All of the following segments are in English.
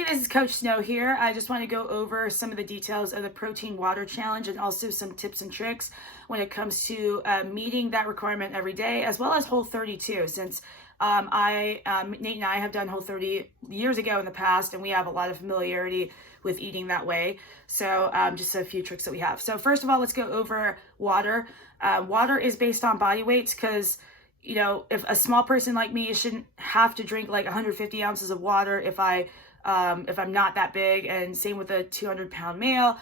Hey, this is Coach Snow here. I just want to go over some of the details of the Protein Water Challenge and also some tips and tricks when it comes to meeting that requirement every day, as well as Whole30 too, since Nate and I have done Whole30 years ago in the past, and we have a lot of familiarity with eating that way. So just a few tricks that we have. So first of all, let's go over water. Water is based on body weights because if a small person like me shouldn't have to drink like 150 ounces of water if I'm not that big, and same with a 200-pound male,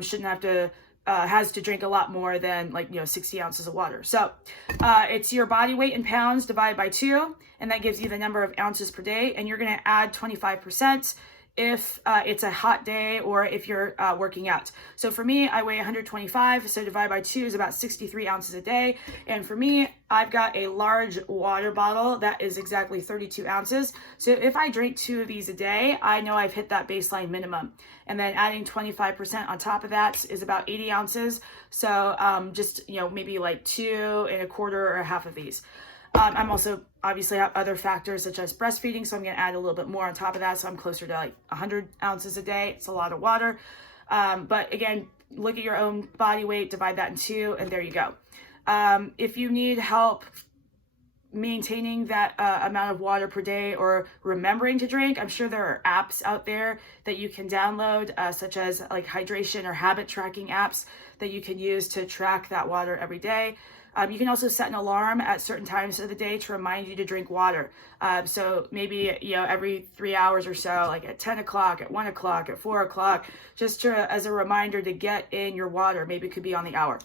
shouldn't have to has to drink a lot more than 60 ounces of water. So it's your body weight in pounds divided by 2, and that gives you the number of ounces per day, and you're going to add 25% if it's a hot day or if you're working out. So for me, I weigh 125, so divided by 2 is about 63 ounces a day. And for me, I've got a large water bottle that is exactly 32 ounces. So if I drink 2 of these a day, I know I've hit that baseline minimum. And then adding 25% on top of that is about 80 ounces. So just, maybe like 2 1/4 or a half of these. I'm also obviously have other factors such as breastfeeding, so I'm going to add a little bit more on top of that. So I'm closer to like 100 ounces a day. It's a lot of water. But again, look at your own body weight, divide that in 2, and there you go. If you need help maintaining that amount of water per day or remembering to drink, I'm sure there are apps out there that you can download, such as like hydration or habit tracking apps that you can use to track that water every day. You can also set an alarm at certain times of the day to remind you to drink water. So maybe, every 3 hours or so, like at 10 o'clock, at 1 o'clock, at 4 o'clock, just as a reminder to get in your water. Maybe it could be on the hour.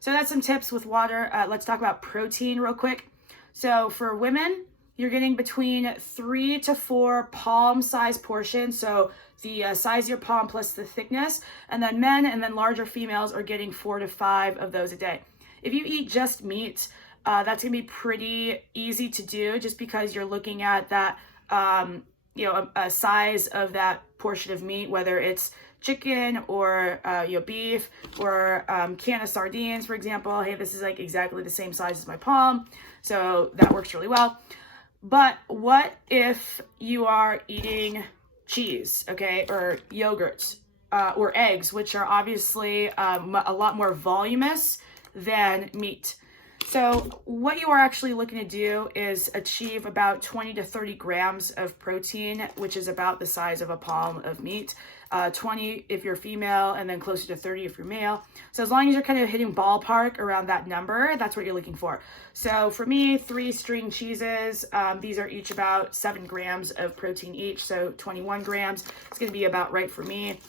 So that's some tips with water. Let's talk about protein real quick. So for women, you're getting between 3 to 4 palm-sized portions. So the size of your palm plus the thickness. And then men and then larger females are getting 4 to 5 of those a day. If you eat just meat, that's going to be pretty easy to do just because you're looking at that, a size of that portion of meat, whether it's chicken or beef or can of sardines, for example. Hey, this is like exactly the same size as my palm. So that works really well. But what if you are eating cheese, okay, or yogurt or eggs, which are obviously a lot more voluminous than meat? So what you are actually looking to do is achieve about 20 to 30 grams of protein, which is about the size of a palm of meat. 20 if you're female, and then closer to 30 if you're male. So as long as you're kind of hitting ballpark around that number, that's what you're looking for. So for me, 3 string cheeses, these are each about 7 grams of protein each, so 21 grams. It's going to be about right for me.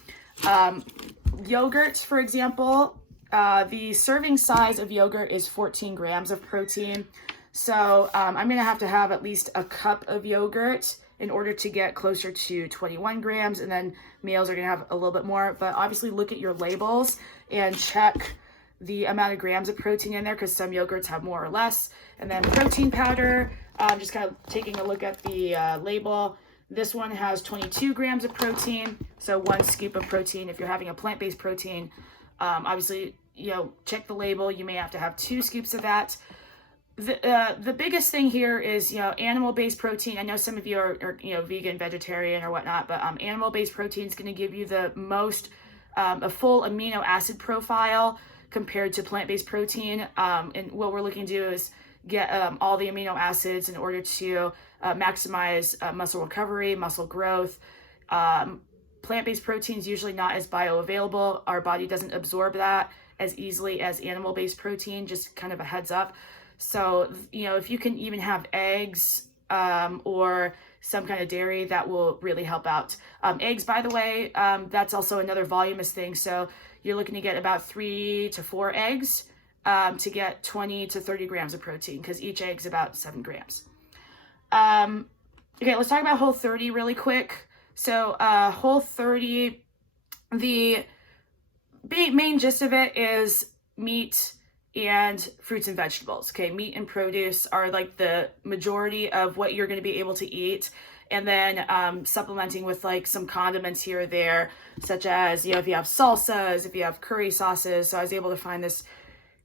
Yogurt, for example, the serving size of yogurt is 14 grams of protein. So I'm going to have at least a cup of yogurt in order to get closer to 21 grams. And then males are going to have a little bit more. But obviously look at your labels and check the amount of grams of protein in there, because some yogurts have more or less. And then protein powder, just kind of taking a look at the label. This one has 22 grams of protein. So 1 scoop of protein. If you're having a plant-based protein, obviously, check the label. You may have to have 2 scoops of that. The biggest thing here is, animal-based protein. I know some of you are vegan, vegetarian or whatnot, but animal-based protein is going to give you the most, a full amino acid profile compared to plant-based protein. And what we're looking to do is get all the amino acids in order to maximize muscle recovery, muscle growth. Plant-based protein is usually not as bioavailable. Our body doesn't absorb that as easily as animal-based protein, just kind of a heads up. So, if you can even have eggs or some kind of dairy, that will really help out. Eggs, by the way, that's also another voluminous thing. So you're looking to get about 3 to 4 eggs to get 20 to 30 grams of protein, because each egg is about 7 grams. Okay, let's talk about Whole30 really quick. So Whole30, the main gist of it is meat and fruits and vegetables. Okay, meat and produce are like the majority of what you're going to be able to eat, and then supplementing with like some condiments here or there, such as if you have salsas, if you have curry sauces. So I was able to find this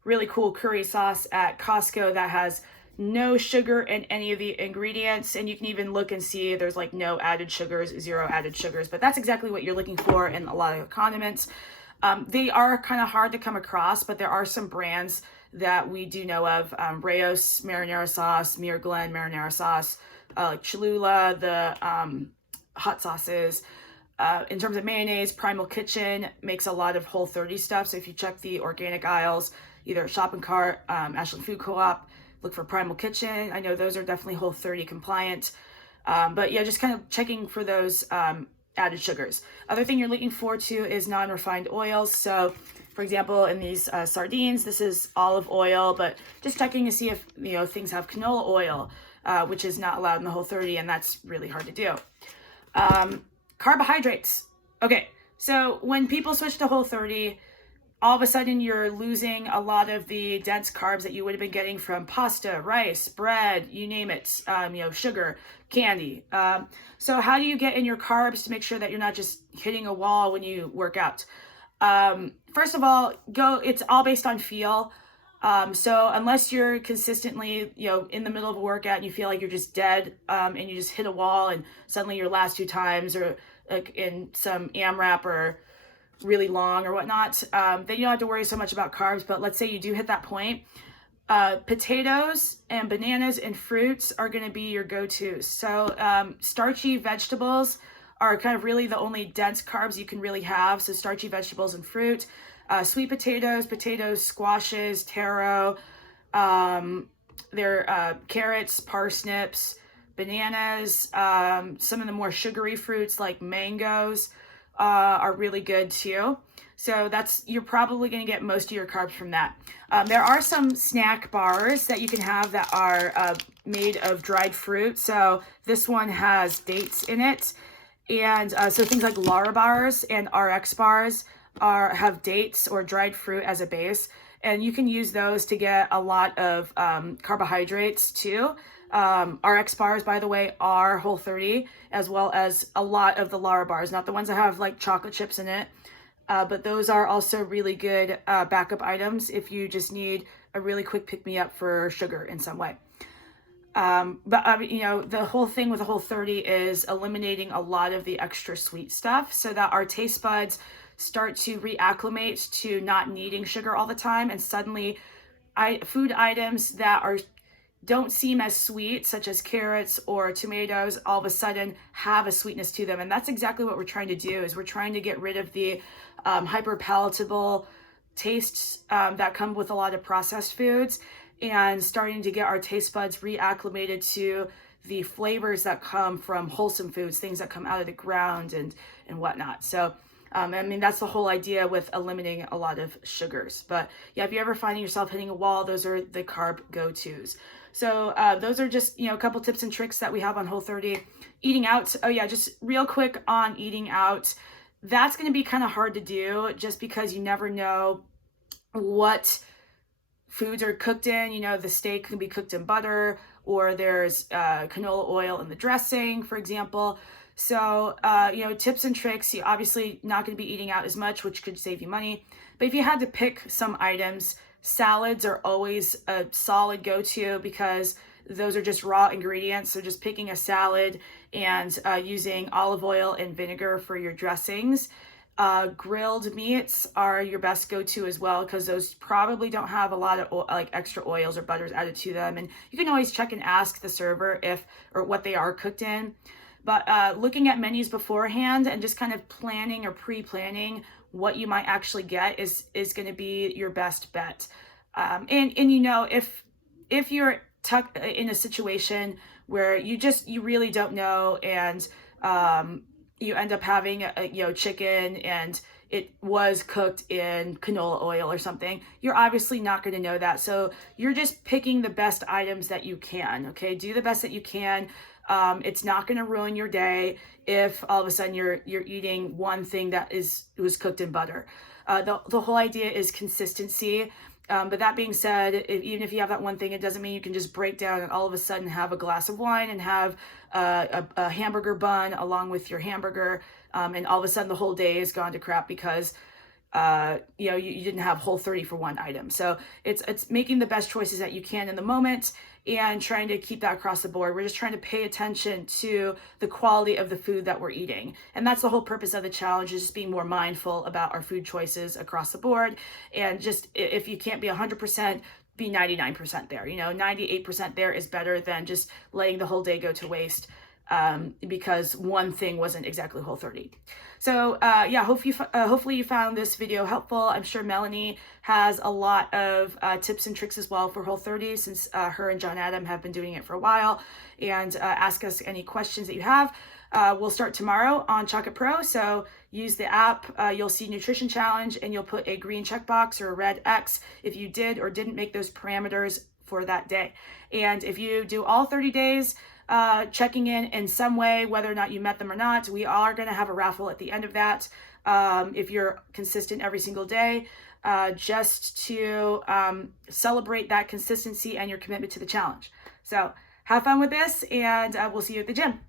really cool curry sauce at Costco that has no sugar in any of the ingredients, and you can even look and see there's like no added sugars, 0 added sugars, but that's exactly what you're looking for in a lot of condiments. They are kind of hard to come across, but there are some brands that we do know of. Rao's marinara sauce, Muir Glen marinara sauce, like Cholula, the hot sauces. In terms of mayonnaise, Primal Kitchen makes a lot of Whole30 stuff. So if you check the organic aisles, either at Shopping Cart, Ashland Food Co-op, look for Primal Kitchen. I know those are definitely Whole30 compliant. But yeah, just kind of checking for those added sugars. Other thing you're looking for too is non-refined oils. So for example, in these sardines, this is olive oil, but just checking to see if, you know, things have canola oil, which is not allowed in the Whole30, and that's really hard to do. Carbohydrates. Okay, so when people switch to Whole30, all of a sudden you're losing a lot of the dense carbs that you would have been getting from pasta, rice, bread, you name it, you know, sugar, candy. So how do you get in your carbs to make sure that you're not just hitting a wall when you work out? First of all, it's all based on feel. So unless you're consistently, you know, in the middle of a workout and you feel like you're just dead, and you just hit a wall and suddenly your last 2 times or like in some AMRAP or really long or whatnot, then you don't have to worry so much about carbs. But let's say you do hit that point, potatoes and bananas and fruits are going to be your go-tos. So starchy vegetables are kind of really the only dense carbs you can really have. So starchy vegetables and fruit, sweet potatoes, squashes, taro, carrots, parsnips, bananas, some of the more sugary fruits like mangoes are really good too. So you're probably going to get most of your carbs from that. There are some snack bars that you can have that are made of dried fruit. So this one has dates in it. And so things like Lara bars and RX bars have dates or dried fruit as a base. And you can use those to get a lot of carbohydrates too. RX bars, by the way, are Whole30, as well as a lot of the Lara bars, not the ones that have like chocolate chips in it, but those are also really good backup items if you just need a really quick pick-me-up for sugar in some way. You know, the whole thing with the Whole30 is eliminating a lot of the extra sweet stuff so that our taste buds start to reacclimate to not needing sugar all the time, and suddenly food items that don't seem as sweet, such as carrots or tomatoes, all of a sudden have a sweetness to them. And that's exactly what we're trying to do, is we're trying to get rid of the hyper palatable tastes that come with a lot of processed foods, and starting to get our taste buds reacclimated to the flavors that come from wholesome foods, things that come out of the ground and whatnot. So I mean, that's the whole idea with eliminating a lot of sugars. But yeah, if you're ever finding yourself hitting a wall, those are the carb go-tos. So those are just, you know, a couple tips and tricks that we have on Whole30. Eating out. Oh yeah, just real quick on eating out. That's going to be kind of hard to do just because you never know what foods are cooked in. You know, the steak can be cooked in butter, or there's canola oil in the dressing, for example. So, you know, tips and tricks, you're obviously not going to be eating out as much, which could save you money. But if you had to pick some items, salads are always a solid go-to because those are just raw ingredients. So just picking a salad and using olive oil and vinegar for your dressings. Grilled meats are your best go-to as well, because those probably don't have a lot of like extra oils or butters added to them. And you can always check and ask the server or what they are cooked in. But looking at menus beforehand and just kind of planning or pre-planning what you might actually get is going to be your best bet. And you know, if you're in a situation where you really don't know, and you end up having chicken and it was cooked in canola oil or something, you're obviously not going to know that. So you're just picking the best items that you can. Okay, do the best that you can. It's not going to ruin your day if all of a sudden you're eating one thing that was cooked in butter. The whole idea is consistency. But that being said, even if you have that one thing, it doesn't mean you can just break down and all of a sudden have a glass of wine and have a hamburger bun along with your hamburger, and all of a sudden the whole day is gone to crap because you didn't have Whole30 for one item. So it's making the best choices that you can in the moment and trying to keep that across the board. We're just trying to pay attention to the quality of the food that we're eating. And that's the whole purpose of the challenge, is just being more mindful about our food choices across the board. And just, if you can't be 100%, be 99% there. 98% there is better than just letting the whole day go to waste because one thing wasn't exactly Whole30. So yeah, hopefully you found this video helpful. I'm sure Melanie has a lot of tips and tricks as well for Whole30, since her and John Adam have been doing it for a while. And ask us any questions that you have. We'll start tomorrow on Chalk It Pro, so use the app. You'll see Nutrition Challenge, and you'll put a green checkbox or a red X if you did or didn't make those parameters for that day. And if you do all 30 days, checking in some way, whether or not you met them or not, we are going to have a raffle at the end of that. If you're consistent every single day, just to celebrate that consistency and your commitment to the challenge. So have fun with this, and we'll see you at the gym.